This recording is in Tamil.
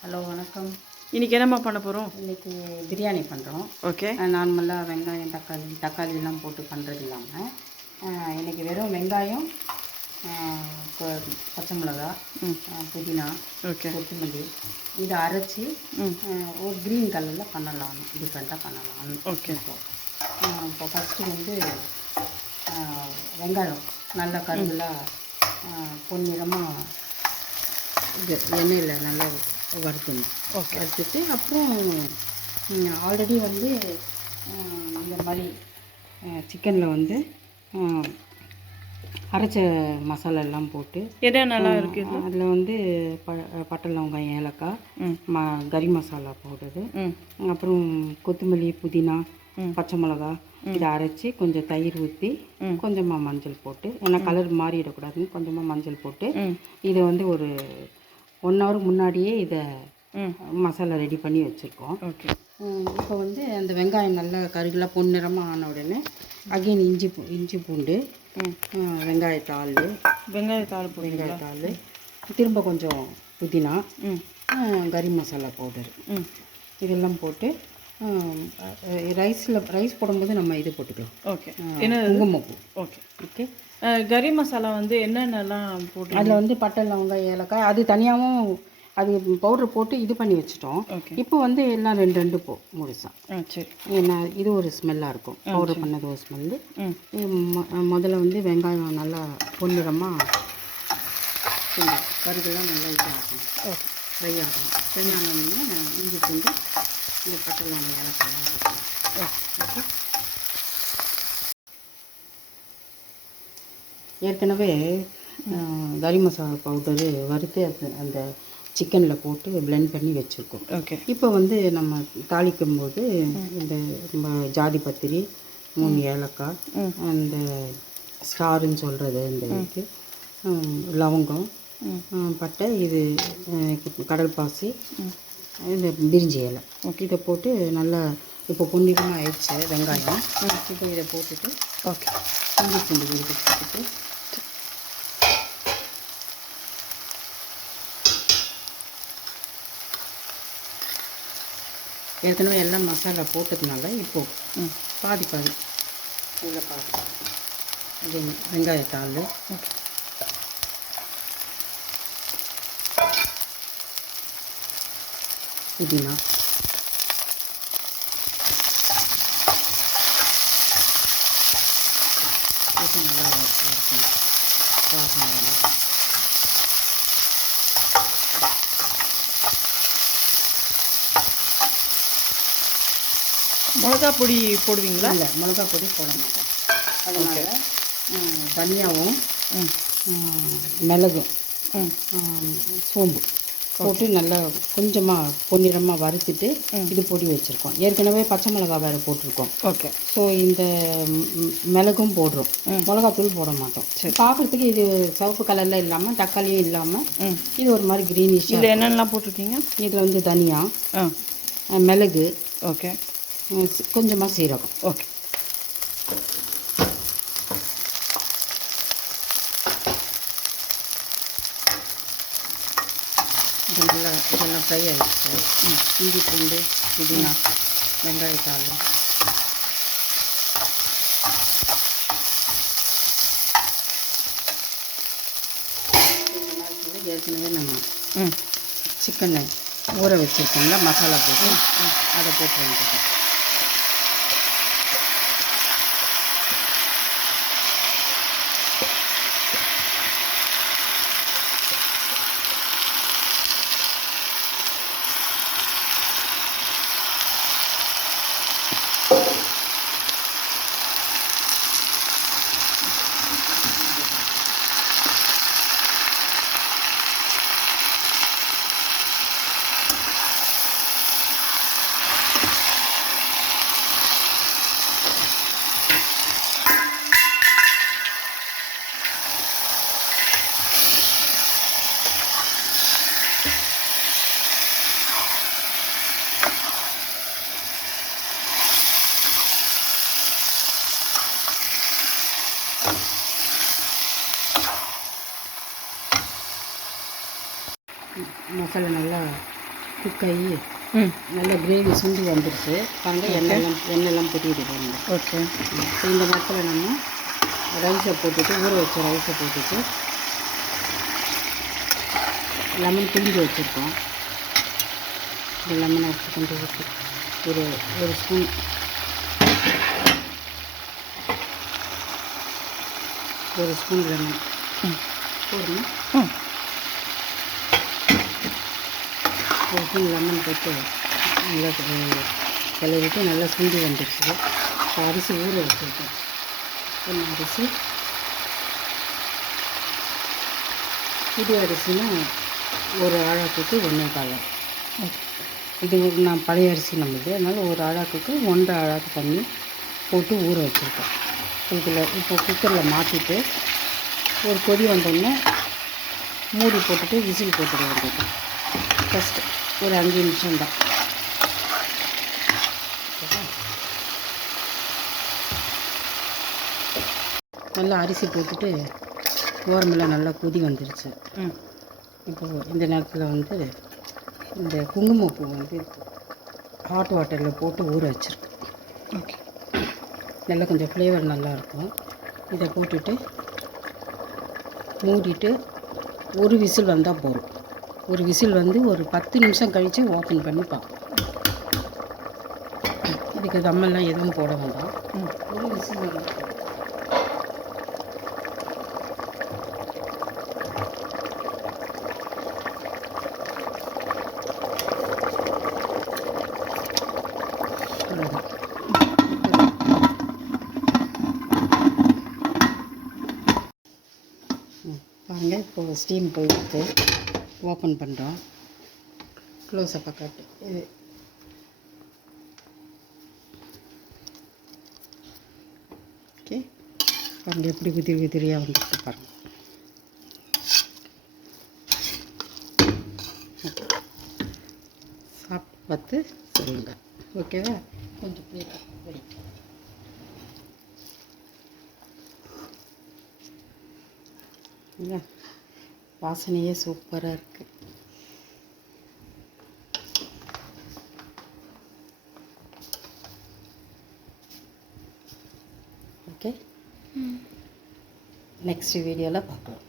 ஹலோ வணக்கம். இன்றைக்கி என்னம்மா பண்ண போகிறோம்? இன்றைக்கி பிரியாணி பண்ணுறோம். ஓகே. நார்மலாக வெங்காயம் தக்காளிலாம் போட்டு பண்ணுறது இல்லாமல் இன்றைக்கி வெறும் வெங்காயம், பச்சை மிளகா, புதினா, ஓகே. கொத்தமல்லி இதை அரைச்சி ஒரு க்ரீன் கலரில் பண்ணலாம், டிஃப்ரெண்ட்டாக பண்ணலாம். ஓகே. இப்போ ஃபஸ்ட்டு வந்து வெங்காயம் நல்லா கருகலாக பொன்னிறமாக இது எண்ணெயில் நல்லா வறுக்கணும். வறுத்துட்டு அப்புறம் ஆல்ரெடி வந்து இந்த மாதிரி சிக்கனில் வந்து அரைச்ச மசாலா எல்லாம் போட்டு நல்லா இருக்குது. அதில் வந்து பட்டை லவங்கம் ஏலக்காய் கறி மசாலா பவுடரு, அப்புறம் கொத்தமல்லி புதினா பச்சை மிளகா இதை அரைச்சி கொஞ்சம் தயிர் ஊற்றி கொஞ்சமாக மஞ்சள் போட்டு, ஏன்னா கலர் மாறிடக்கூடாதுன்னு கொஞ்சமாக மஞ்சள் போட்டு இதை வந்து ஒரு 1 hour முன்னாடியே இதை மசாலா ரெடி பண்ணி வச்சுருக்கோம். ஓகே. இப்போ வந்து அந்த வெங்காயம் நல்லா கருகலாக பொன்னிறமாக ஆன உடனே அகைன் இஞ்சி பூண்டு, வெங்காயத்தாள் திரும்ப கொஞ்சம் புதினா, கறி மசாலா பவுடர் இதெல்லாம் போட்டு ரைஸ் போடும்போது நம்ம இது போட்டுக்கலாம். ஓகே. என்ன குங்குமப்பூ. ஓகே. ஓகே. கறி மசாலா வந்து என்னென்னலாம் போட்டு? அதில் வந்து பட்டை லவங்கம் ஏலக்காய் அது தனியாகவும் அது பவுட்ரு போட்டு இது பண்ணி வச்சுட்டோம். இப்போ வந்து எல்லாம் 2 முழுசா. சரி. ஏன்னா இது ஒரு ஸ்மெல்லாக இருக்கும், பவுட்ரு பண்ணது ஒரு ஸ்மெல்லு. முதல்ல வந்து வெங்காயம் நல்லா பொன்னிறமாக கருகெல்லாம் நல்லா இது ஆகணும், ஃப்ரை ஆகணும். ஃப்ரை ஆனோடனே இஞ்சி பூண்டு இந்த பட்டை லவங்கம் ஏலக்காயெல்லாம் போட்டுக்கலாம். ஓகே. ஏற்கனவே கறி மசாலா பவுடரு வறுத்து அந்த சிக்கனில் போட்டு பிளெண்ட் பண்ணி வச்சுருக்கோம். ஓகே. இப்போ வந்து நம்ம தாளிக்கும்போது இந்த ஜாதி பத்திரி, 3 ஏலக்காய், அந்த ஸ்டாருன்னு சொல்கிறது இந்த இதுக்கு, லவங்கம், பட்டை, இது கடல் பாசி, இந்த பிரிஞ்சி இலை இதை போட்டு நல்லா இப்போ பொன்னிறமாக ஆயிடுச்சு வெங்காயம். இப்போ இதை போட்டுட்டு ஓகே இஞ்சி பூண்டு விழுது போட்டுட்டு ஏற்கனவே எல்லாம் மசாலா போட்டதுனால இப்போது பாதி இதில் பாதி அது வெங்காயத்தாள், புதினா, இது நல்லா வறுக்கணும், வாசனை வரணும். மிளகா பொடி போடுவீங்களா? இல்லை, மிளகா பொடி போட மாட்டேன். அதனால் தனியாகவும் மிளகும் சோம்பு போட்டு நல்லா கொஞ்சமாக பொன்னிறமாக வறுத்துட்டு இது பொடி வச்சுருக்கோம். ஏற்கனவே பச்சை மிளகா வேறு போட்டிருக்கோம். ஓகே. ஸோ இந்த மிளகும் போடுறோம், மிளகாத்தூள் போட மாட்டோம். பார்க்குறதுக்கு இது சிவப்பு கலரில் இல்லாமல் தக்காளியும் இல்லாமல் இது ஒரு மாதிரி க்ரீனிஷ். இதில் என்னென்னலாம் போட்டிருக்கீங்க? இதில் வந்து தனியா, மிளகு, ஓகே, கொஞ்சமாக சீரகம். ஓகே. இதெல்லாம் ஃப்ரை ஆகிடுச்சு. இஞ்சி பூண்டு புதினா வெங்காயத்தாள் ஏற்கனவே நம்ம சிக்கனை ஊற வச்சுருக்கோம்ல, மசாலா போட்டு அதை போட்டு வேண்டியது. மசாலா நல்லா குக்காயி ம் நல்ல கிரேவி சுண்டி வந்துடுச்சு பாருங்க. எண்ணெய்லாம் புரியுது பாருங்க. ஓகே. இப்போ இந்த நேரத்தில் நம்ம ரைஸை போட்டுட்டு ஊற வச்ச ரைஸை போட்டுட்டு லெமன் பிழிஞ்சு வச்சுருக்கோம். இந்த லெமனை வச்சு கொஞ்சம் ஊற்றி ஒரு ஸ்பூன் லெமன் போடணும். ஒரு ஸ்பூன் லெமன் போட்டு நல்லா கிளறிட்டு நல்லா சுண்டி வந்துடுச்சு. இப்போ அரிசி ஊற வச்சுருக்கோம். அரிசி புது அரிசினா ஒரு ஆழாக்குக்கு 1.25. இது நான் பழைய அரிசி நம்மளுது, அதனால் ஒரு ஆழாக்குக்கு 1.5 ஆழாக்கு தண்ணி போட்டு ஊற வச்சுருக்கேன். இதில் இப்போ குக்கரில் மாற்றிட்டு ஒரு கொதி வந்தோடனே மூடி போட்டுட்டு விசில் போட்டுட வேண்டியது. ஃபஸ்ட்டு ஒரு 5 நிமிஷம் தான். நல்லா அரிசி போட்டுட்டு ஓரமெல்லாம் நல்லா கொதி வந்துடுச்சு. இப்போது இந்த நேரத்தில் வந்து இந்த குங்குமப்பூ வந்து ஹாட் வாட்டரில் போட்டு ஊற வச்சுருக்கேன். ஓகே. நல்லா கொஞ்சம் ஃப்ளேவர் நல்லாயிருக்கும். இதை போட்டுட்டு மூடிட்டு ஒரு விசில் வந்தால் போதும். ஒரு விசில் வந்து ஒரு 10 நிமிஷம் கழித்து ஓப்பன் பண்ணி பார்ப்போம். இதுக்கு தம்மெல்லாம் எதுவும் போட வேண்டாம். ஒரு விசில் வந்தால் போதும். பாருங்கள், இப்போது ஸ்டீம் போயிட்டு ஓப்பன் பண்ணுறோம். க்ளோஸப்பை காட்டு இது. ஓகே, பாருங்கள் எப்படி உதிரியாக வந்துட்டு பாருங்கள். சாப்பிட்டு பார்த்து சொல்லுங்கள். ஓகேவா? கொஞ்சம் பிளேட்டாக வெயிட். இல்லை, வாசனையே சூப்பராக இருக்குது. ஓகே, நெக்ஸ்ட் வீடியோவில் பார்க்கலாம்.